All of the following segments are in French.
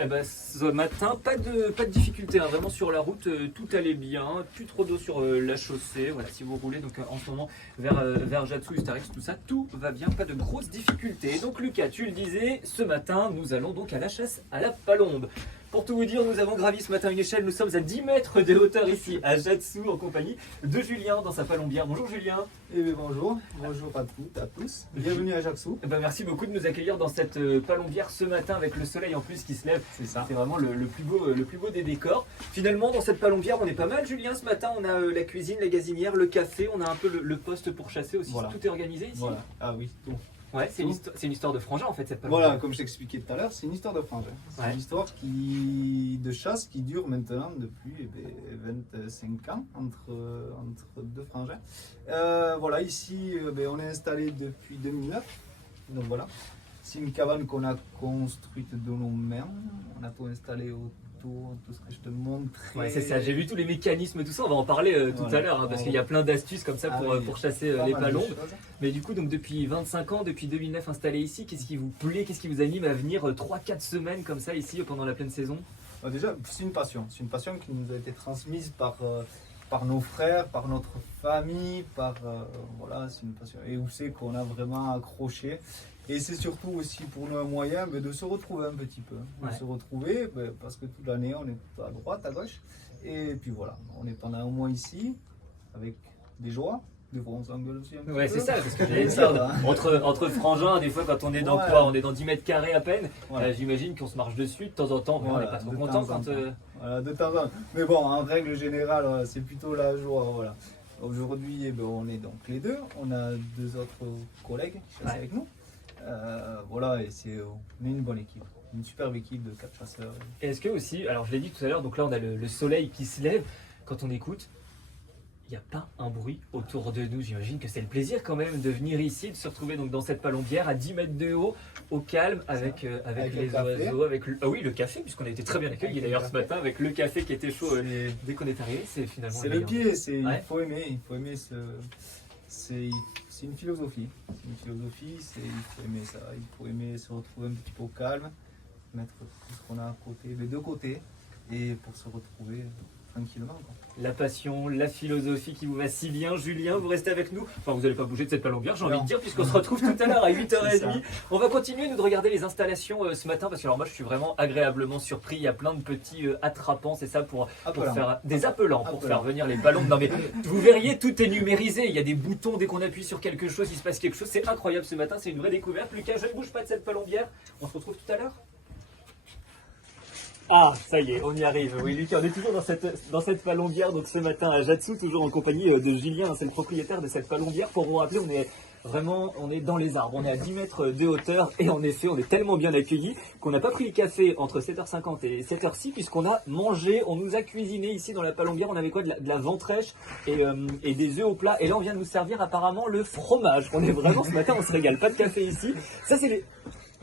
Eh ben, ce matin, pas de difficulté, hein. Vraiment sur la route, tout allait bien, plus trop d'eau sur la chaussée. Voilà, si vous roulez donc en ce moment vers Ajaccio, Ustaritz, tout ça, tout va bien, pas de grosses difficultés. Donc Lucas, tu le disais, ce matin, nous allons donc à la chasse à la palombe. Pour tout vous dire, nous avons gravi ce matin une échelle, nous sommes à 10 mètres de hauteur ici à Ajaccio en compagnie de Julien dans sa palombière. Bonjour Julien. Eh bien, bonjour à tous, bienvenue à Ajaccio. Eh ben, merci beaucoup de nous accueillir dans cette palombière ce matin avec le soleil en plus qui se lève. C'est ça. C'est vraiment le plus beau des décors. Finalement, dans cette palombière, on est pas mal, Julien. Ce matin, on a la cuisine, la gazinière, le café, on a un peu le poste pour chasser aussi. Voilà. Tout est organisé ici. Voilà, ah oui, tout. Ouais, c'est une histoire de frangin en fait cette palombière. Voilà, comme je t'expliquais tout à l'heure, c'est une histoire de frangin. C'est Ouais. une histoire de chasse qui dure maintenant depuis 25 ans entre deux frangins. Voilà, ici, on est installé depuis 2009. Donc voilà, c'est une cabane qu'on a construite de nos mains. On a tout installé autour, tout ce que je te montrais. Ouais, c'est ça. J'ai vu tous les mécanismes, tout ça. On va en parler tout Voilà. à l'heure hein, parce qu'il y a plein d'astuces comme ça Ah oui, pour chasser pas les mal de palombes. choses. Mais du coup, donc depuis 25 ans, depuis 2009 installé ici, qu'est-ce qui vous plaît, qu'est-ce qui vous anime à venir 3-4 semaines comme ça ici pendant la pleine saison? Déjà, c'est une passion. C'est une passion qui nous a été transmise par nos frères, par notre famille, voilà, c'est une passion. Et où c'est qu'on a vraiment accroché. Et c'est surtout aussi pour nous un moyen de se retrouver un petit peu. De Ouais. se retrouver, parce que toute l'année, on est à droite, à gauche. Et puis voilà, on est pendant un mois ici, avec des joies. Des fois, on s'engueule aussi un petit Ouais, peu. c'est ça, parce que j'allais Ça dire, va. entre frangins, des fois, quand on est dans Ouais. quoi? On est dans 10 mètres carrés à peine. Voilà. J'imagine qu'on se marche dessus de temps en temps. On n'est pas trop de content temps en quand. temps. Voilà, de temps en temps. Mais bon, en règle générale, c'est plutôt la joie. Voilà. Aujourd'hui, on est donc les deux. On a deux autres collègues qui chassent Ouais. avec nous. Voilà, et on est une bonne équipe. Une superbe équipe de 4 chasseurs. Et est-ce que aussi, alors je l'ai dit tout à l'heure, donc là on a le soleil qui se lève. Quand on écoute, il n'y a pas un bruit autour de nous. J'imagine que c'est le plaisir quand même de venir ici, de se retrouver donc dans cette palombière à 10 mètres de haut, au calme, avec Avec les le café. oiseaux, ah oui, le café, puisqu'on a été très bien accueillis Avec le d'ailleurs ce café. matin avec le café qui était chaud dès qu'on est arrivé. C'est finalement C'est le meilleur. pied, Ouais. il faut aimer c'est une philosophie. C'est une philosophie, il faut aimer ça. Il faut aimer se retrouver un petit peu au calme, mettre tout ce qu'on a à côté, des deux côtés, et pour se retrouver tranquillement, quoi. La passion, la philosophie qui vous va si bien, Julien, vous restez avec nous. Enfin, vous n'allez pas bouger de cette palombière, j'ai envie de dire, puisqu'on se retrouve tout à l'heure à 8h30. On va continuer nous de regarder les installations ce matin, parce que alors moi je suis vraiment agréablement surpris. Il y a plein de petits attrapants, c'est ça, pour Appelants. faire des appelants, pour Appelants. faire venir les ballons. Non mais vous verriez, tout est numérisé. Il y a des boutons, dès qu'on appuie sur quelque chose, il se passe quelque chose. C'est incroyable ce matin, c'est une vraie découverte. Lucas, je ne bouge pas de cette palombière. On se retrouve tout à l'heure. Ah, ça y est, on y arrive. Oui, Lucas, on est toujours dans cette palombière, donc ce matin à Ajaccio, toujours en compagnie de Julien, c'est le propriétaire de cette palombière. Pour vous rappeler, on est dans les arbres, on est à 10 mètres de hauteur et en effet, on est tellement bien accueillis qu'on n'a pas pris le café entre 7h50 et 7h06 puisqu'on a mangé, on nous a cuisiné ici dans la palombière, on avait quoi, de la ventrèche et des œufs au plat. Et là, on vient de nous servir apparemment le fromage. On est vraiment, ce matin, on se régale, pas de café ici. Ça, c'est les...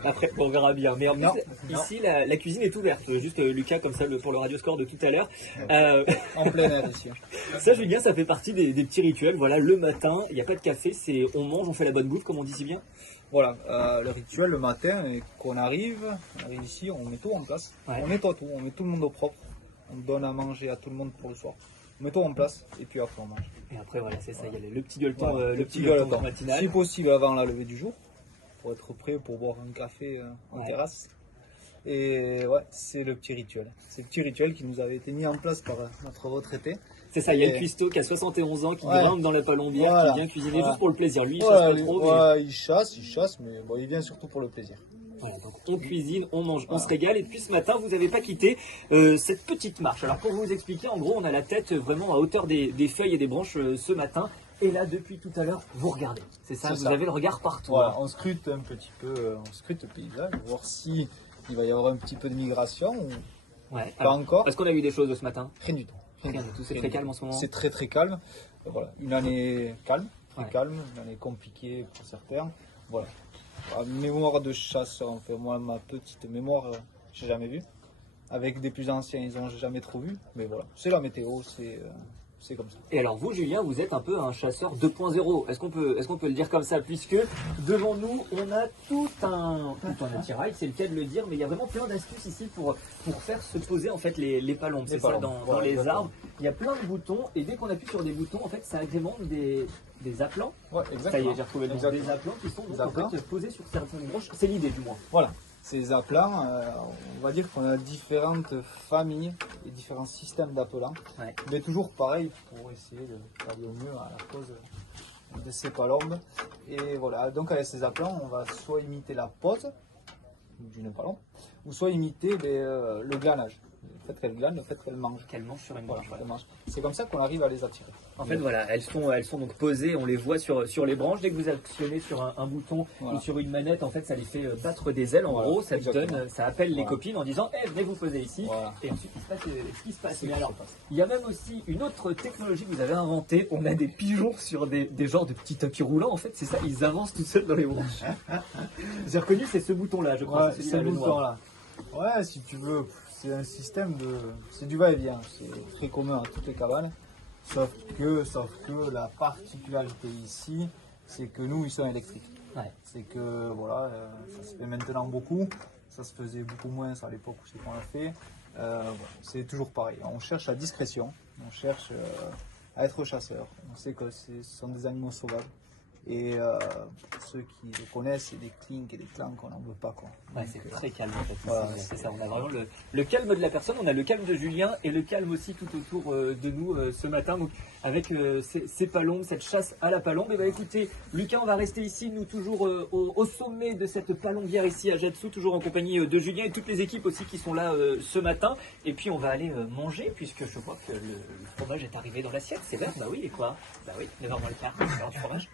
Après, on verra bien. Mais en plus, Non, ici, la cuisine est ouverte. Juste Lucas, comme ça, pour le radioscore de tout à l'heure. En plein air ici. Ça, Julien, ça fait partie des petits rituels. Voilà, le matin, il n'y a pas de café, on mange, on fait la bonne bouffe, comme on dit si bien. Voilà, le rituel le matin, et qu'on arrive ici, on met tout en place. Ouais. On nettoie tout, on met tout le monde au propre. On donne à manger à tout le monde pour le soir. On met tout en place et puis après on mange. Et après, voilà, c'est ça. Il y a le petit gueuleton, Voilà, le petit gueuleton matinal. Si possible avant la levée du jour, pour être prêt pour boire un café en Ouais. terrasse. Et ouais, c'est le petit rituel. C'est le petit rituel qui nous avait été mis en place par notre retraité. C'est ça, il y a le Et- cuistot qui a 71 ans, qui Ouais. grimpe dans la palombière, Voilà. qui vient cuisiner Voilà. juste pour le plaisir. Lui, il Voilà, chasse pas trop, mais ouais, il chasse, mais bon, il vient surtout pour le plaisir. voilà, donc on cuisine, on mange, on Voilà. se régale. Et depuis ce matin, vous n'avez pas quitté cette petite marche. Alors pour vous expliquer, en gros, on a la tête vraiment à hauteur des feuilles et des branches ce matin. Et là, depuis tout à l'heure, vous regardez. C'est ça, C'est vous ça. avez le regard partout. Voilà, on scrute un petit peu, on scrute le paysage, voir si il va y avoir un petit peu de migration ou Ouais. pas Alors, encore. est-ce qu'on a eu des choses ce matin? Rien du tout. Rien du tout, c'est Rien très du calme tout. en ce moment. C'est très très calme. Et voilà, une année calme, très Ouais. calme, une année compliquée pour certains. Voilà. Mémoire de chasseur, enfin moi ma petite mémoire, j'ai jamais vu. Avec des plus anciens, ils ont jamais trop vu. Mais voilà, c'est la météo, c'est comme ça. Et alors vous, Julien, vous êtes un peu un chasseur 2.0. Est-ce qu'on peut le dire comme ça? Puisque devant nous, on a tout un attirail, c'est le cas de le dire, mais il y a vraiment plein d'astuces ici pour faire se poser en fait les palombes. C'est ça, palombes, dans voilà, les exactement. arbres, il y a plein de boutons et dès qu'on appuie sur des boutons, en fait, ça agrémente des appelants. Ouais, Ça y exactement. est, j'ai retrouvé le nom. Exactement. Des appelants qui sont donc, Des en appelants. fait posés sur certaines branches. C'est l'idée du moins. Voilà, ces appelants, on va dire qu'on a différentes familles et différents systèmes d'appelants. Ouais. Mais toujours pareil pour essayer d'aller au mieux à la cause de ces palombes. Et voilà, donc avec ces appelants, on va soit imiter la pose d'une palombe, ou soit imiter le glanage. Le fait qu'elle glane, le fait qu'elle mange. Qu'elles mangent sur une Voilà, branche. elle mange. C'est comme ça qu'on arrive à les attirer. En fait, voilà, elles sont donc posées, on les voit sur les branches. Dès que vous actionnez sur un bouton Voilà. ou sur une manette, en fait, ça les fait battre des ailes. En Voilà, gros, ça exactement. ça appelle les Voilà. copines en disant, venez vous poser ici. Voilà. Et ensuite, il se passe ce qui se passe. C'est Mais ce qui alors, se passe. il y a même aussi une autre technologie que vous avez inventée. On a des pigeons sur des genres de petits tapis roulants. En fait, c'est ça, ils avancent tout seuls dans les branches. J'ai reconnu, c'est ce bouton-là, je crois. Ouais, c'est c'est celui-là, le le noir. bouton là. Ouais, si tu veux, c'est un système c'est du va-et-vient. C'est très commun à toutes les cabanes. Sauf que la particularité ici, c'est que nous, ils sont électriques. Ouais. C'est que voilà, ça se fait maintenant beaucoup. Ça se faisait beaucoup moins à l'époque où c'est qu'on l'a fait. Bon, c'est toujours pareil. On cherche la discrétion. On cherche à être chasseur. On sait que ce sont des animaux sauvages. Et pour ceux qui le connaissent, c'est des clinks et des clans qu'on n'en veut pas, quoi. Ouais, Donc, c'est très calme en fait. voilà, C'est ça, on a vraiment le calme de la personne, on a le calme de Julien et le calme aussi tout autour de nous ce matin. Donc avec ces palombes, cette chasse à la palombe. Et bah écoutez, Lucas, on va rester ici, nous toujours au sommet de cette palombière ici à Ajaccio, toujours en compagnie de Julien et toutes les équipes aussi qui sont là ce matin. Et puis on va aller manger puisque je vois que le fromage est arrivé dans l'assiette. C'est vert, bah oui, et quoi? Bah oui, 9h moins le quart, c'est l'heure du fromage.